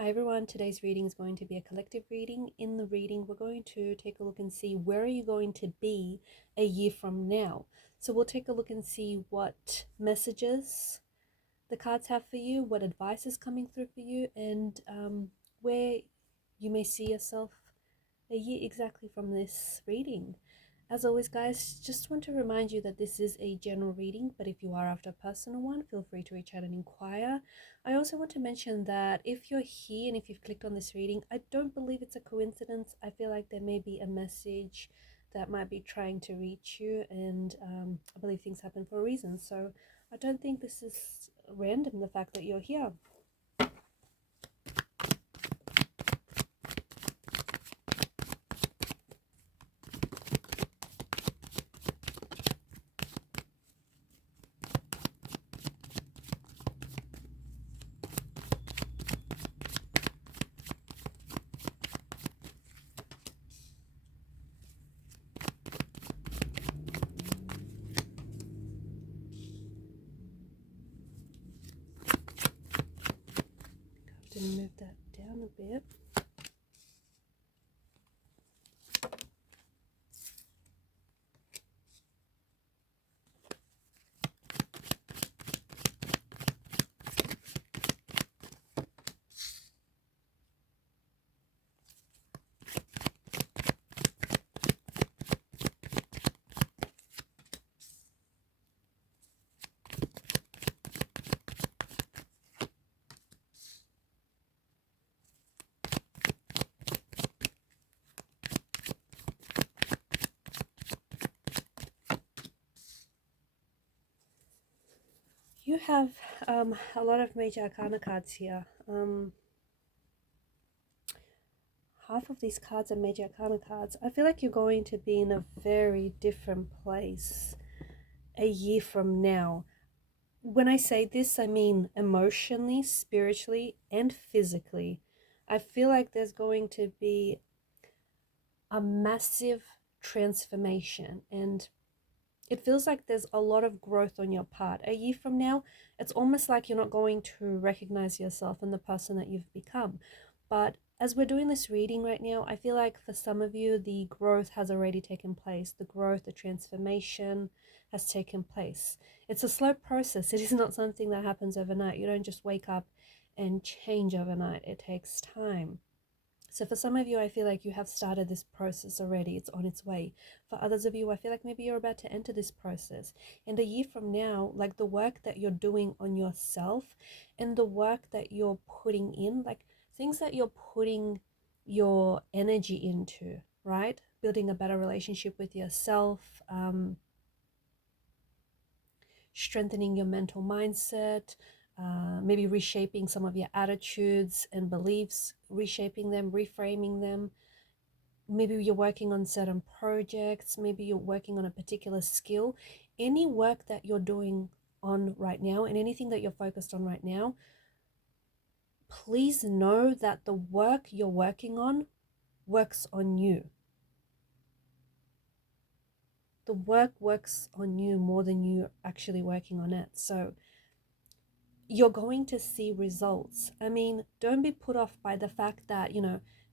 Hi everyone, today's reading is going to be a collective reading. In the reading, we're going to take a look and see where are you going to be a year from now. So we'll take a look and see what messages the cards have for you, what advice is coming through for you, and where you may see yourself a year exactly from this reading. As always, guys, just want to remind you that this is a general reading, but if you are after a personal one, feel free to reach out and inquire. I also want to mention that if you're here and if you've clicked on this reading, I don't believe it's a coincidence. I feel like there may be a message that might be trying to reach you, and I believe things happen for a reason. So I don't think this is random, the fact that you're here. Have to move that down a bit. You have a lot of major arcana cards here. Half of these cards are major arcana cards. I feel like you're going to be in a very different place a year from now. When I say this, I mean emotionally, spiritually, and physically. I feel like there's going to be a massive transformation, and it feels like there's a lot of growth on your part. A year from now, it's almost like you're not going to recognize yourself and the person that you've become. But as we're doing this reading right now, I feel like for some of you, the growth has already taken place. The growth, the transformation has taken place. It's a slow process. It is not something that happens overnight. You don't just wake up and change overnight. It takes time. So for some of you, I feel like you have started this process already. It's on its way. For others of you, I feel like maybe you're about to enter this process. And a year from now, like the work that you're doing on yourself and the work that you're putting in, like things that you're putting your energy into, right? Building a better relationship with yourself, strengthening your mental mindset, maybe reshaping some of your attitudes and beliefs, reshaping them, reframing them. Maybe you're working on certain projects, maybe you're working on a particular skill. Any work that you're doing on right now and anything that you're focused on right now, please know that the work you're working on works on you. The work works on you more than you actually working on it. So you're going to see results. I mean, don't be put off by the fact that,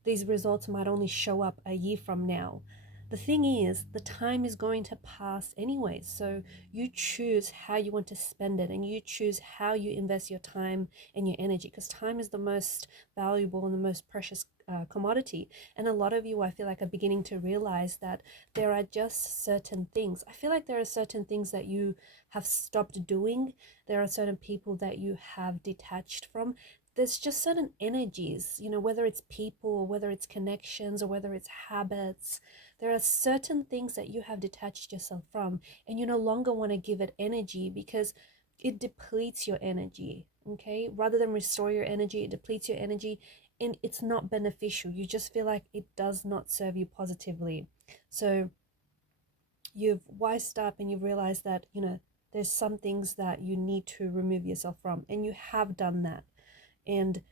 these results might only show up a year from now. The thing is, the time is going to pass anyway. So you choose how you want to spend it, and you choose how you invest your time and your energy, because time is the most valuable and the most precious commodity. And a lot of you, I feel like, are beginning to realize that there are just certain things. I feel like there are certain things that you have stopped doing. There are certain people that you have detached from. There's just certain energies, whether it's people or whether it's connections or whether it's habits. There are certain things that you have detached yourself from, and you no longer want to give it energy because it depletes your energy, okay? Rather than restore your energy, it depletes your energy, and it's not beneficial. You just feel like it does not serve you positively. So you've wised up and you've realized that, there's some things that you need to remove yourself from, and you have done that. And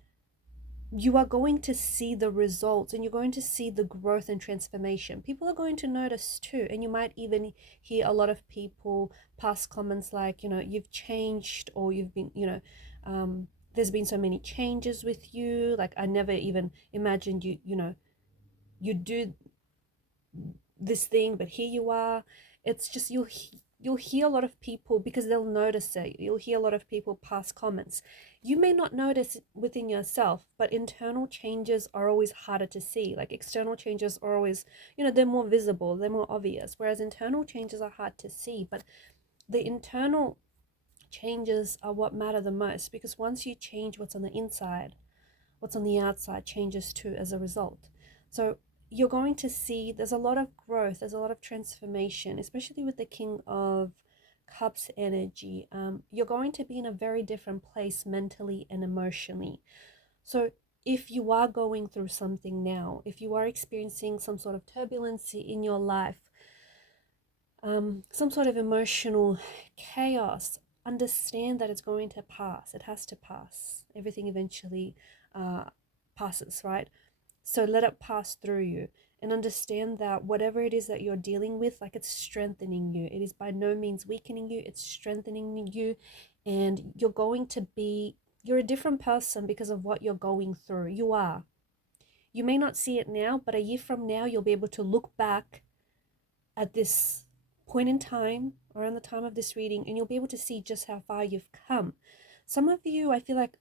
you are going to see the results, and you're going to see the growth and transformation. People are going to notice too, and you might even hear a lot of people pass comments like, you've changed, or you've been, there's been so many changes with you. Like I never even imagined you do this thing, but here you are. It's just you'll hear a lot of people, because they'll notice it. You'll hear a lot of people pass comments. You may not notice it within yourself, but internal changes are always harder to see. Like external changes are always, they're more visible, they're more obvious, whereas internal changes are hard to see. But the internal changes are what matter the most, because once you change what's on the inside, what's on the outside changes too as a result. So you're going to see there's a lot of growth, there's a lot of transformation, especially with the King of Cups energy. You're going to be in a very different place mentally and emotionally. So if you are going through something now, if you are experiencing some sort of turbulence in your life, some sort of emotional chaos, understand that it's going to pass. It has to pass. Everything eventually passes, right? So let it pass through you, and understand that whatever it is that you're dealing with, like, it's strengthening you. It is by no means weakening you, it's strengthening you. And you're a different person because of what you're going through. You are. You may not see it now, but a year from now, you'll be able to look back at this point in time, around the time of this reading, and you'll be able to see just how far you've come. Some of you, I feel like,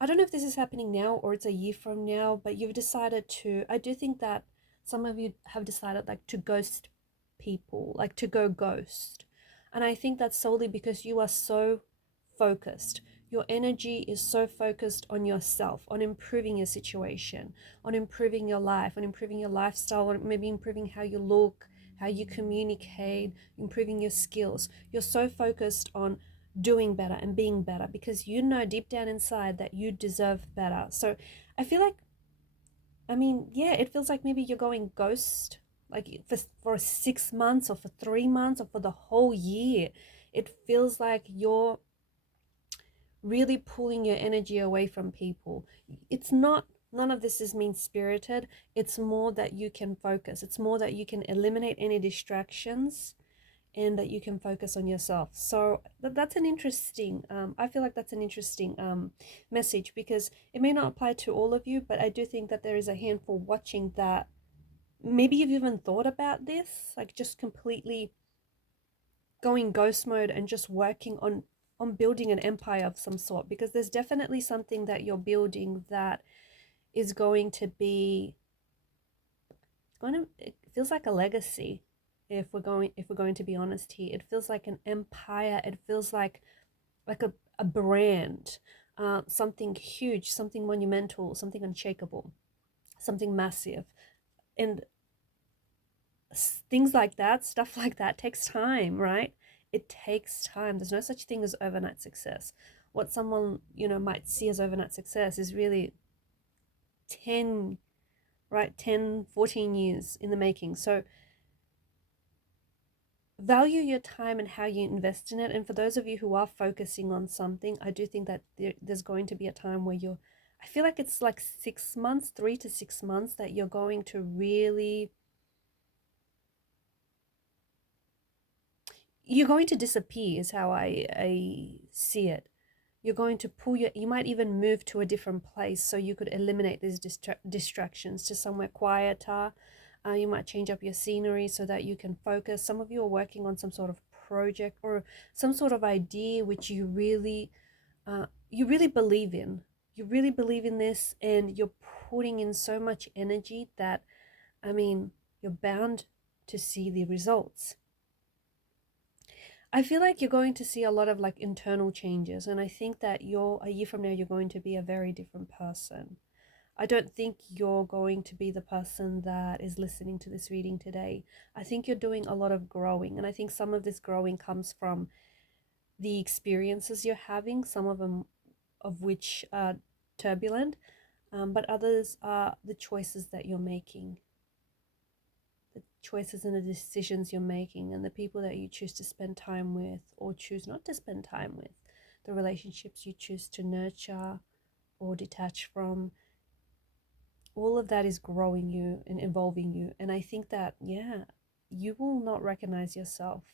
I don't know if this is happening now or it's a year from now, but you've decided to, I do think that some of you have decided like to ghost people, like to go ghost. And I think that's solely because you are so focused. Your energy is so focused on yourself, on improving your situation, on improving your life, on improving your lifestyle, or maybe improving how you look, how you communicate, improving your skills. You're so focused on doing better and being better because you know deep down inside that you deserve better. So I feel like, yeah, it feels like maybe you're going ghost, like for 6 months or for 3 months or for the whole year. It feels like you're really pulling your energy away from people. It's not, none of this is mean-spirited. It's more that you can focus. It's more that you can eliminate any distractions and that you can focus on yourself. So that's an interesting, I feel like that's an interesting message, because it may not apply to all of you, but I do think that there is a handful watching that maybe you've even thought about this, like just completely going ghost mode and just working on building an empire of some sort, because there's definitely something that you're building that is going to be it feels like a legacy. If we're going to be honest here, it feels like an empire. It feels like a brand, something huge, something monumental, something unshakable, something massive. And things like that, stuff like that takes time, right? It takes time. There's no such thing as overnight success. What someone, might see as overnight success is really 10, 14 years in the making. So value your time and how you invest in it. And for those of you who are focusing on something, I do think that there's going to be a time where I feel like it's like 6 months, 3 to 6 months, that you're going to really, you're going to disappear is how I see it. You're going to you might even move to a different place so you could eliminate these distractions to somewhere quieter. You might change up your scenery so that you can focus. Some of you are working on some sort of project or some sort of idea which you really believe in. You really believe in this, and you're putting in so much energy that, you're bound to see the results. I feel like you're going to see a lot of like internal changes, and I think that a year from now you're going to be a very different person. I don't think you're going to be the person that is listening to this reading today. I think you're doing a lot of growing, and I think some of this growing comes from the experiences you're having, some of them of which are turbulent, but others are the choices that you're making. The choices and the decisions you're making, and the people that you choose to spend time with or choose not to spend time with, the relationships you choose to nurture or detach from. All of that is growing you and evolving you. And I think that, you will not recognize yourself.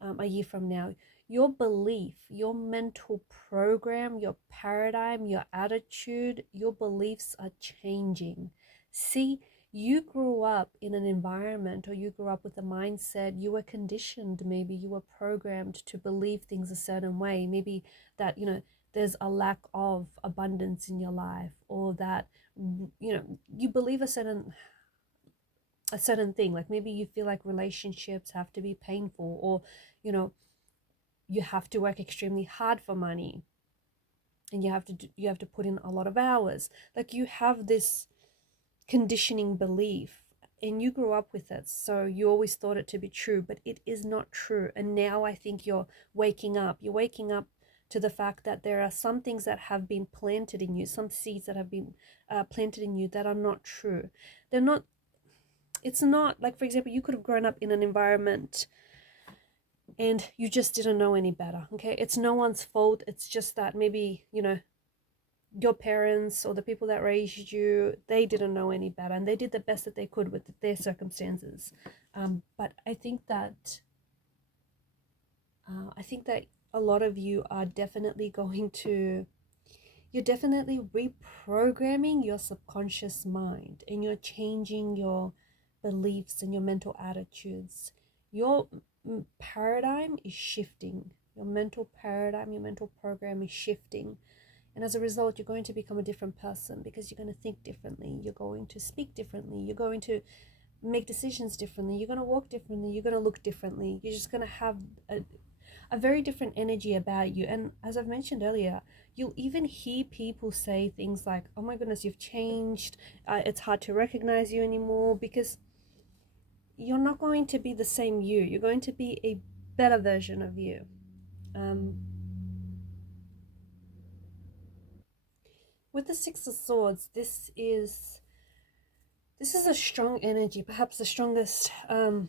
a year from now, your belief, your mental program, your paradigm, your attitude, your beliefs are changing. See, you grew up in an environment, or you grew up with a mindset, you were conditioned, maybe you were programmed to believe things a certain way, maybe that, there's a lack of abundance in your life, or that, you believe a certain thing, like maybe you feel like relationships have to be painful, or you know you have to work extremely hard for money, and you have to put in a lot of hours. Like, you have this conditioning belief, and you grew up with it, so you always thought it to be true, but it is not true. And now I think you're waking up to the fact that there are some things that have been planted in you, some seeds that have been planted in you, that are not true. They're not. It's not like, for example, you could have grown up in an environment and you just didn't know any better. Okay, it's no one's fault. It's just that maybe, your parents or the people that raised you, they didn't know any better, and they did the best that they could with their circumstances. But I think that a lot of you are definitely you're definitely reprogramming your subconscious mind, and you're changing your beliefs and your mental attitudes. Your paradigm is shifting. Your mental paradigm, your mental program is shifting. And as a result, you're going to become a different person, because you're going to think differently. You're going to speak differently. You're going to make decisions differently. You're going to walk differently. You're going to look differently. You're just going to have a very different energy about you. And as I've mentioned earlier, you'll even hear people say things like, oh my goodness, you've changed. It's hard to recognize you anymore, because you're not going to be the same you. You're going to be a better version of you. With the Six of Swords, this is a strong energy, perhaps the strongest, perhaps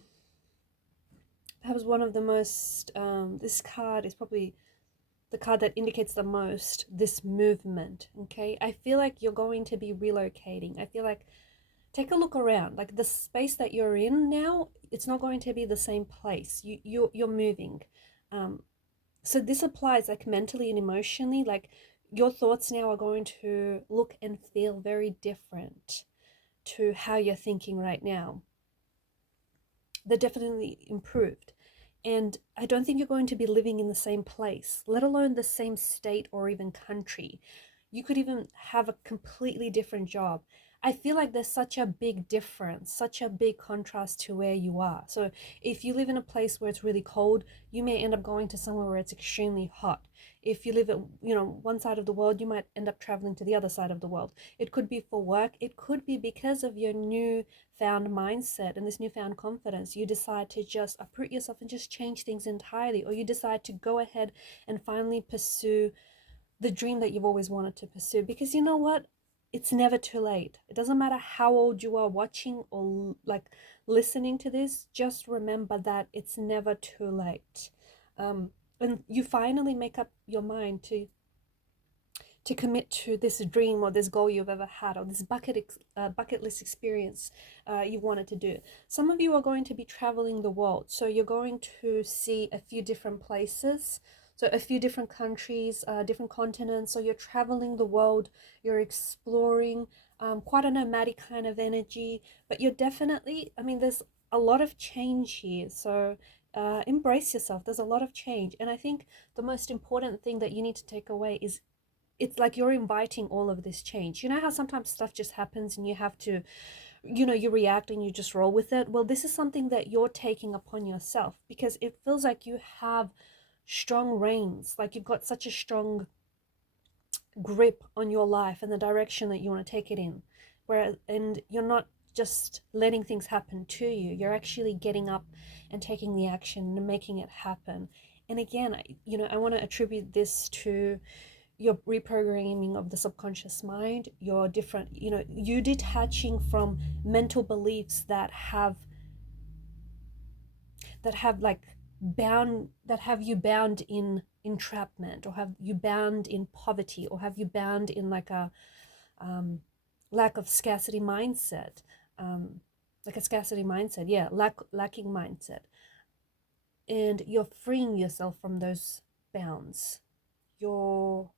one of the most, this card is probably the card that indicates the most this movement. Okay, I feel like you're going to be relocating. I feel like, take a look around, like the space that you're in now, it's not going to be the same place. You're moving. So this applies like mentally and emotionally. Like, your thoughts now are going to look and feel very different to how you're thinking right now. They're definitely improved. And I don't think you're going to be living in the same place, let alone the same state or even country. You could even have a completely different job. I feel like there's such a big difference, such a big contrast to where you are. So if you live in a place where it's really cold, you may end up going to somewhere where it's extremely hot. If you live at, one side of the world, you might end up traveling to the other side of the world. It could be for work. It could be because of your newfound mindset and this newfound confidence. You decide to just uproot yourself and just change things entirely, or you decide to go ahead and finally pursue the dream that you've always wanted to pursue. Because you know what? It's never too late. It doesn't matter how old you are watching or like listening to this. Just remember that it's never too late. And you finally make up your mind to commit to this dream or this goal you've ever had, or this bucket list experience you wanted to do. Some of you are going to be traveling the world, so you're going to see a few different places, so a few different countries, different continents. So you're traveling the world, you're exploring, quite a nomadic kind of energy, but you're definitely, there's a lot of change here. So embrace yourself. There's a lot of change. And I think the most important thing that you need to take away is, it's like you're inviting all of this change. You know how sometimes stuff just happens and you have to, you react and you just roll with it? Well, this is something that you're taking upon yourself, because it feels like you have strong reins, like you've got such a strong grip on your life and the direction that you want to take it in. And you're not just letting things happen to you. You're actually getting up and taking the action and making it happen. And again, I want to attribute this to your reprogramming of the subconscious mind, your different, you detaching from mental beliefs that have you bound in entrapment, or have you bound in poverty, or have you bound in like a lack of scarcity mindset, lacking mindset. and you're freeing yourself from those bounds. You're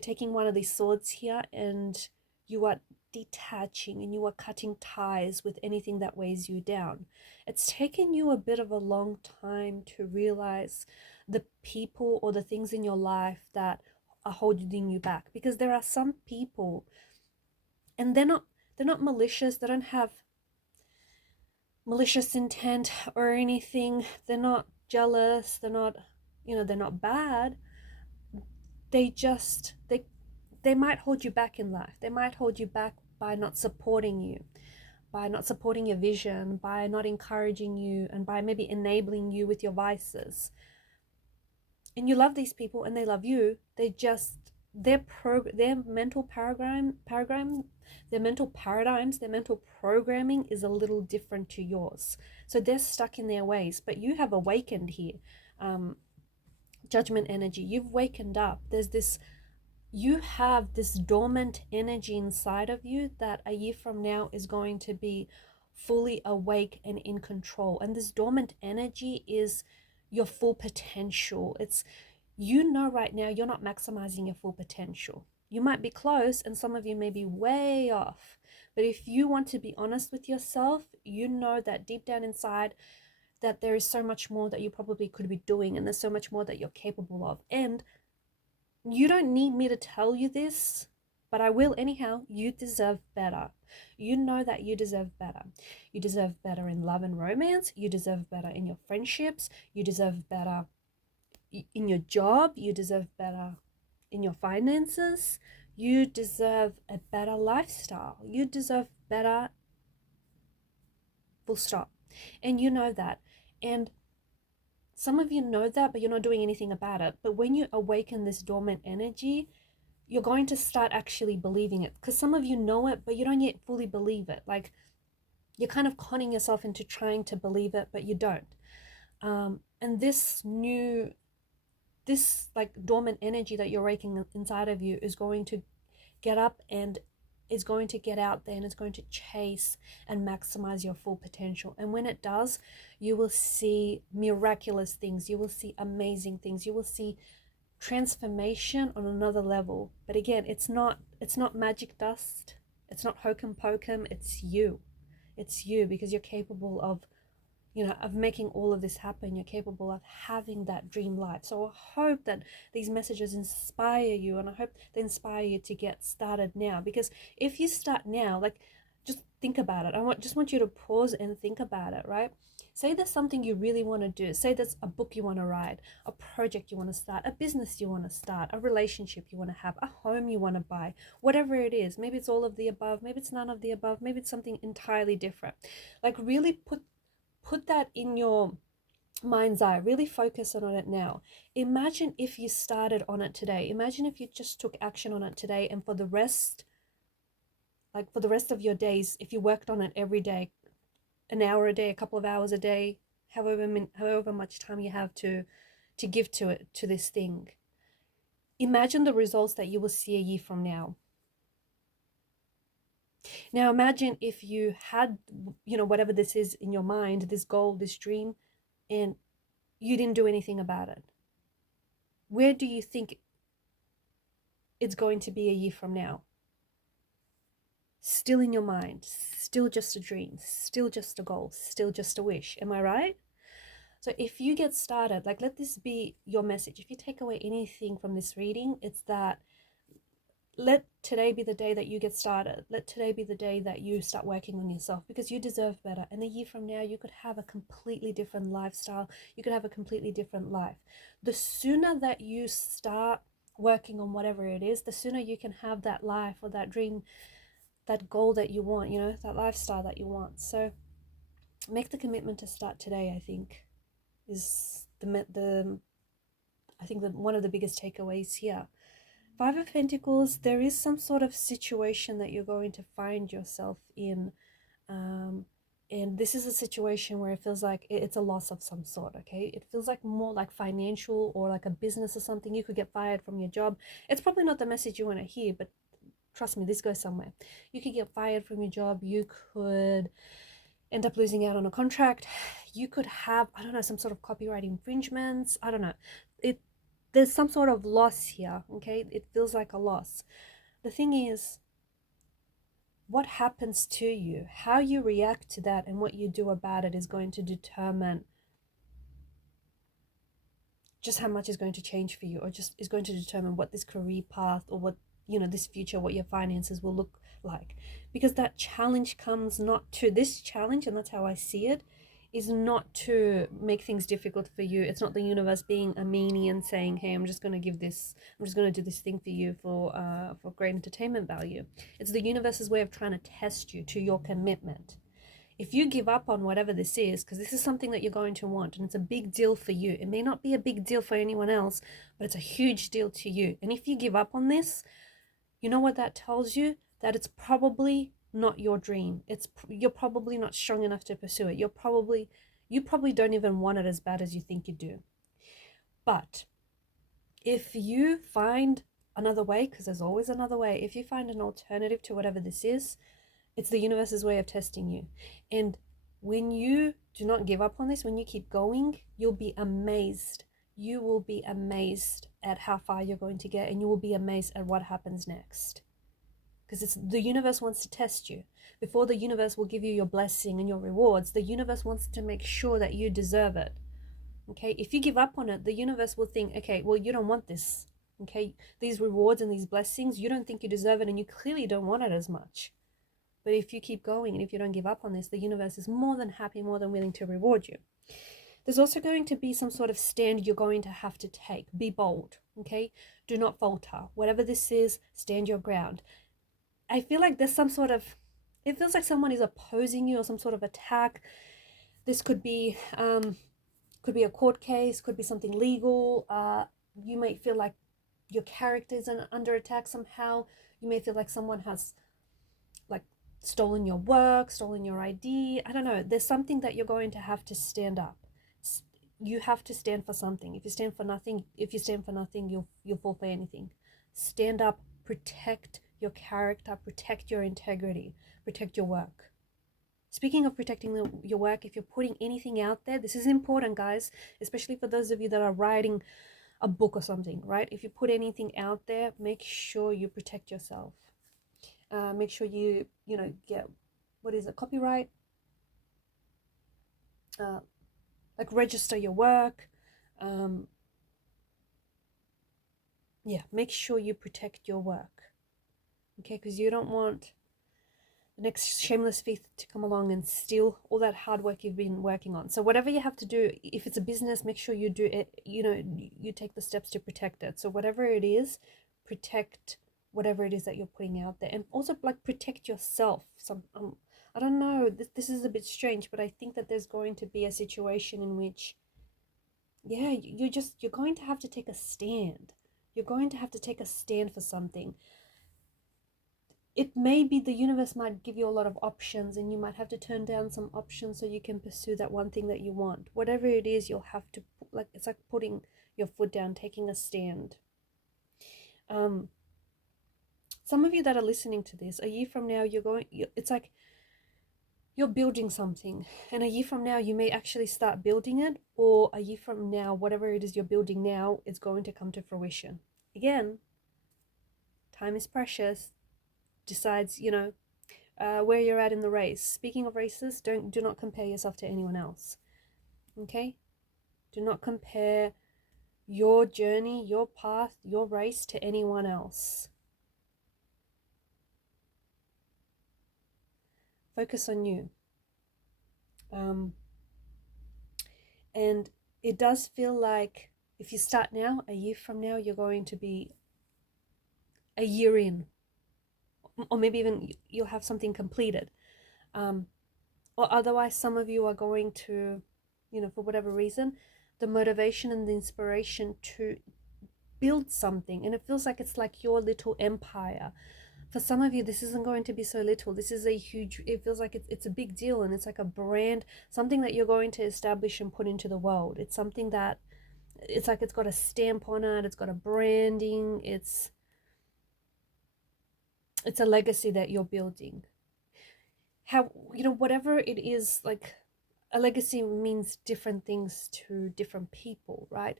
taking one of these swords here, and you are detaching and you are cutting ties with anything that weighs you down. It's taken you a bit of a long time to realize the people or the things in your life that are holding you back, because there are some people, and they're not malicious, they don't have malicious intent or anything, they're not jealous, they're not, they're not bad. They might hold you back in life. They might hold you back by not supporting you, by not supporting your vision, by not encouraging you, and by maybe enabling you with your vices. And you love these people and they love you. They just, their mental their mental paradigms, their mental programming is a little different to yours. So they're stuck in their ways, but you have awakened here. Judgment energy, you've wakened up. You have this dormant energy inside of you that a year from now is going to be fully awake and in control. And this dormant energy is your full potential. It's, right now you're not maximizing your full potential. You might be close, and some of you may be way off. But if you want to be honest with yourself, you know that deep down inside that there is so much more that you probably could be doing, and there's so much more that you're capable of. And you don't need me to tell you this, but I will anyhow. You deserve better. You know that you deserve better. You deserve better in love and romance. You deserve better in your friendships. You deserve better in your job. You deserve better in your finances. You deserve a better lifestyle. You deserve better, full stop. And you know that. And some of you know that, but you're not doing anything about it. But when you awaken this dormant energy, you're going to start actually believing it. Because some of you know it, but you don't yet fully believe it. Like, you're kind of conning yourself into trying to believe it, but you don't. And this like dormant energy that you're raking inside of you is going to get up and is going to get out there, and it's going to chase and maximize your full potential. And when it does, you will see miraculous things. You will see amazing things. You will see transformation on another level. But again, it's not magic dust. It's not hokum pokum. It's you. It's you, because you're capable of, of making all of this happen. You're capable of having that dream life. So I hope that these messages inspire you, and I hope they inspire you to get started now. Because if you start now, like, just think about it. I just want you to pause and think about it, right? Say there's something you really want to do. Say there's a book you want to write, a project you want to start, a business you want to start, a relationship you want to have, a home you want to buy, whatever it is. Maybe it's all of the above, maybe it's none of the above, maybe it's something entirely different. Like, really put that in your mind's eye. Really focus on it now. Imagine if you started on it today. Imagine if you just took action on it today, and for the rest of your days, if you worked on it every day, an hour a day, a couple of hours a day, however much time you have to give to this thing. Imagine the results that you will see a year from now. Now imagine if you had, whatever this is in your mind, this goal, this dream, and you didn't do anything about it. Where do you think it's going to be a year from now? Still in your mind, still just a dream, still just a goal, still just a wish. Am I right? So if you get started, like, let this be your message. If you take away anything from this reading, it's that let today be the day that you get started. Let today be the day that you start working on yourself, because you deserve better. And a year from now, you could have a completely different lifestyle. You could have a completely different life. The sooner that you start working on whatever it is, the sooner you can have that life or that dream, that goal that you want, that lifestyle that you want. So make the commitment to start today, I think, is one of the biggest takeaways here. Five of Pentacles, there is some sort of situation that you're going to find yourself in. And this is a situation where it feels like it's a loss of some sort, okay? It feels like more like financial or like a business or something. You could get fired from your job. It's probably not the message you want to hear, but trust me, this goes somewhere. You could get fired from your job. You could end up losing out on a contract. You could have, I don't know, some sort of copyright infringements. I don't know. There's some sort of loss here, okay? It feels like a loss. The thing is, what happens to you, how you react to that, and what you do about it is going to determine just how much is going to change for you, or just is going to determine what this career path, or what, you know, this future, what your finances will look like. Because that challenge comes not to this challenge, and that's how I see it, is not to make things difficult for you. It's not the universe being a meanie and saying, hey, I'm just going to do this thing for you for great entertainment value. It's the universe's way of trying to test you to your commitment. If you give up on whatever this is, because this is something that you're going to want and it's a big deal for you, it may not be a big deal for anyone else, but it's a huge deal to you. And if you give up on this, you know what that tells you? That it's probably not your dream. You're probably not strong enough to pursue it. You probably don't even want it as bad as you think you do. But if you find another way, because there's always another way, if you find an alternative to whatever this is, it's the universe's way of testing you. And when you do not give up on this, when you keep going, you'll be amazed. You will be amazed at how far you're going to get, and you will be amazed at what happens next. Because the universe wants to test you. Before the universe will give you your blessing and your rewards, the universe wants to make sure that you deserve it. Okay? If you give up on it, the universe will think, okay, well, you don't want this. Okay? These rewards and these blessings, you don't think you deserve it, and you clearly don't want it as much. But if you keep going and if you don't give up on this, the universe is more than happy, more than willing to reward you. There's also going to be some sort of stand you're going to have to take. Be bold, okay? Do not falter. Whatever this is, stand your ground. I feel like there's some sort of, it feels like someone is opposing you, or some sort of attack. This could be a court case, could be something legal. You might feel like your character is under attack somehow. You may feel like someone has like stolen your work, stolen your ID. I don't know. There's something that you're going to have to stand up. You have to stand for something. If you stand for nothing, you'll fall for anything. Stand up, protect your character, protect your integrity, protect your work. Speaking of protecting your work, if you're putting anything out there, this is important, guys, especially for those of you that are writing a book or something, right? If you put anything out there, make sure you protect yourself. Make sure you get, what is it, copyright, like register your work. Make sure you protect your work, okay? Because you don't want the next shameless thief to come along and steal all that hard work you've been working on. So whatever you have to do, if it's a business, make sure you do it, you take the steps to protect it. So whatever it is, protect whatever it is that you're putting out there, and also like protect yourself. I don't know, this is a bit strange, but I think that there's going to be a situation in which, you're going to have to take a stand. You're going to have to take a stand for something. It may be the universe might give you a lot of options, and you might have to turn down some options so you can pursue that one thing that you want. Whatever it is, you'll have to, it's like putting your foot down, taking a stand. Some of you that are listening to this, a year from now, it's like you're building something, and a year from now, you may actually start building it, or a year from now, whatever it is you're building now is going to come to fruition. Again, time is precious. Decides, where you're at in the race. Speaking of races, do not compare yourself to anyone else. Okay? Do not compare your journey, your path, your race to anyone else. Focus on you. And it does feel like if you start now, a year from now, you're going to be a year in. Or maybe even you'll have something completed. Or otherwise, some of you are going to, for whatever reason, the motivation and the inspiration to build something. And it feels like it's like your little empire. For some of you, this isn't going to be so little. This is it feels like it's a big deal, and it's like a brand, something that you're going to establish and put into the world. It's something that, it's like it's got a stamp on it, it's got a branding, it's a legacy that you're building. how, whatever it is, like a legacy means different things to different people, right?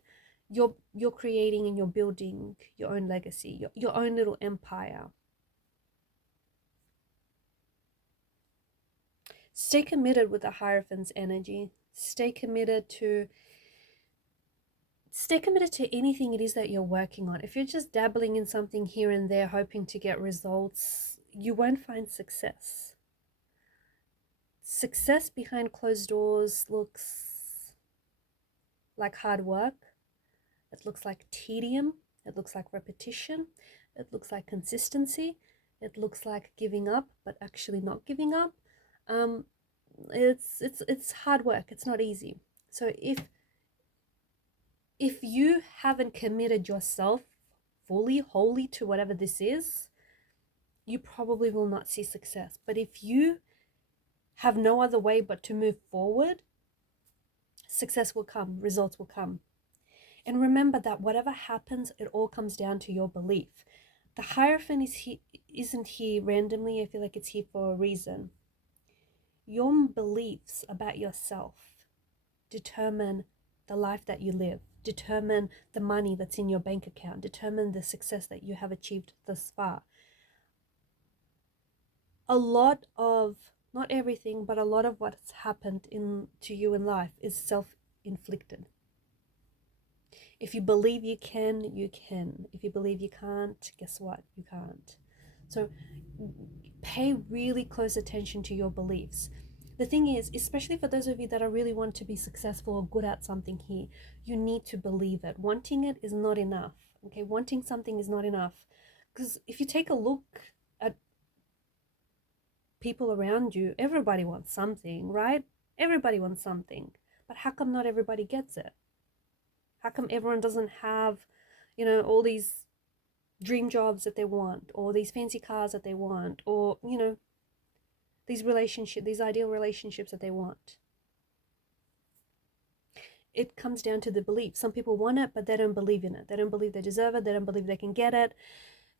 You're creating and you're building your own legacy, your own little empire. Stay committed with the Hierophant's energy. Stay committed to anything it is that you're working on. If you're just dabbling in something here and there, hoping to get results, you won't find success. Success behind closed doors looks like hard work. It looks like tedium. It looks like repetition. It looks like consistency. It looks like giving up, but actually not giving up. It's hard work. It's not easy. So if you haven't committed yourself fully, wholly to whatever this is, you probably will not see success. But if you have no other way but to move forward, success will come, results will come. And remember that whatever happens, it all comes down to your belief. The Hierophant isn't here randomly. I feel like it's here for a reason. Your beliefs about yourself determine the life that you live, determine the money that's in your bank account, determine the success that you have achieved thus far. A lot of, not everything, but a lot of what's happened to you in life is self-inflicted. If you believe you can, you can. If you believe you can't, guess what? You can't. So pay really close attention to your beliefs. The thing is, especially for those of you that are really want to be successful or good at something here, you need to believe it. Wanting it is not enough. Okay, wanting something is not enough. Because if you take a look at people around you, everybody wants something, right? Everybody wants something. But how come not everybody gets it? How come everyone doesn't have, all these dream jobs that they want, or these fancy cars that they want, or, these ideal relationships that they want? It comes down to the belief. Some people want it, but they don't believe in it. They don't believe they deserve it. They don't believe they can get it.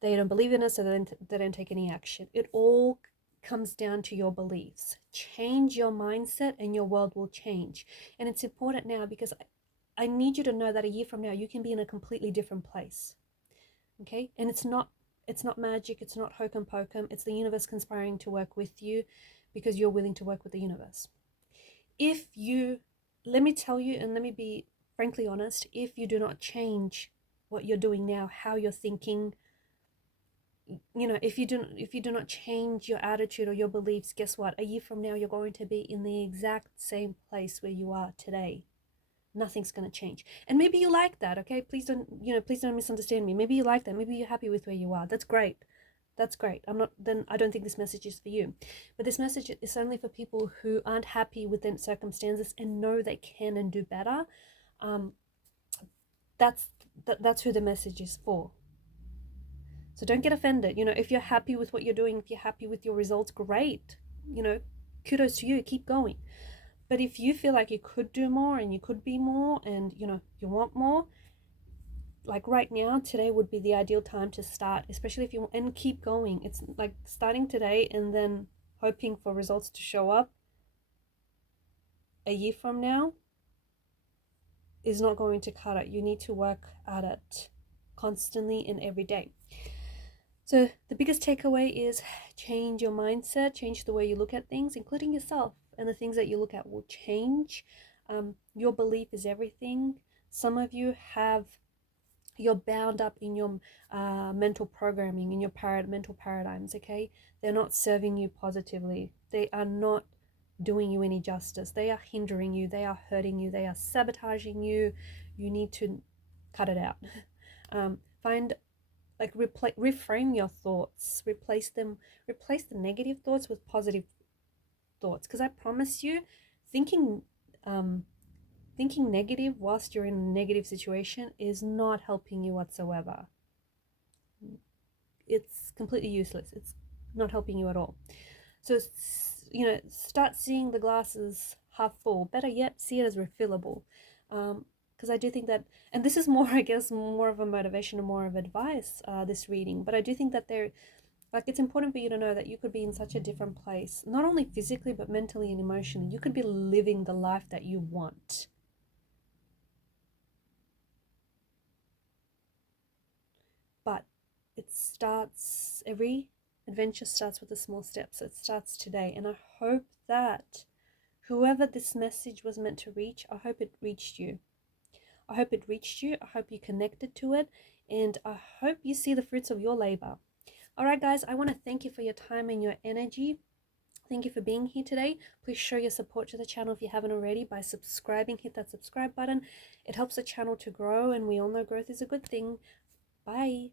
They don't believe in it, so they don't take any action. It all comes down to your beliefs. Change your mindset and your world will change. And it's important now because I need you to know that a year from now, you can be in a completely different place. Okay? And it's not magic. It's not hokum pokum. It's the universe conspiring to work with you because you're willing to work with the universe. Let me tell you, and let me be frankly honest, if you do not change what you're doing now, how you're thinking, if you do not change your attitude or your beliefs, guess what? A year from now, you're going to be in the exact same place where you are today. Nothing's going to change. And maybe you like that, okay? Please don't misunderstand me. Maybe you like that. Maybe you're happy with where you are. That's great. I don't think this message is for you. But this message is only for people who aren't happy with their circumstances and know they can and do better. That's who the message is for. So don't get offended. If you're happy with what you're doing, if you're happy with your results, great. Kudos to you. Keep going. But if you feel like you could do more and you could be more and, you want more, like right now, today would be the ideal time to start, especially if you want, and keep going. It's like starting today and then hoping for results to show up a year from now is not going to cut it. You need to work at it constantly and every day. So the biggest takeaway is change your mindset, change the way you look at things, including yourself. And the things that you look at will change. Your belief is everything. Some of you you're bound up in your mental programming, in your mental paradigms, okay? They're not serving you positively. They are not doing you any justice. They are hindering you. They are hurting you. They are sabotaging you. You need to cut it out. Reframe your thoughts. Replace the negative thoughts with positive thoughts, because I promise you, thinking negative whilst you're in a negative situation is not helping you whatsoever. It's completely useless. It's not helping you at all. So start seeing the glasses half full. Better yet, see it as refillable, because I do think that, and this is more, I guess, more of a motivation and more of advice, this reading, but I do think that Like, it's important for you to know that you could be in such a different place, not only physically, but mentally and emotionally. You could be living the life that you want. But every adventure starts with a small step. So it starts today. And I hope that whoever this message was meant to reach, I hope it reached you. I hope it reached you. I hope you connected to it. And I hope you see the fruits of your labor. All right, guys, I want to thank you for your time and your energy. Thank you for being here today. Please show your support to the channel if you haven't already by subscribing. Hit that subscribe button. It helps the channel to grow, and we all know growth is a good thing. Bye.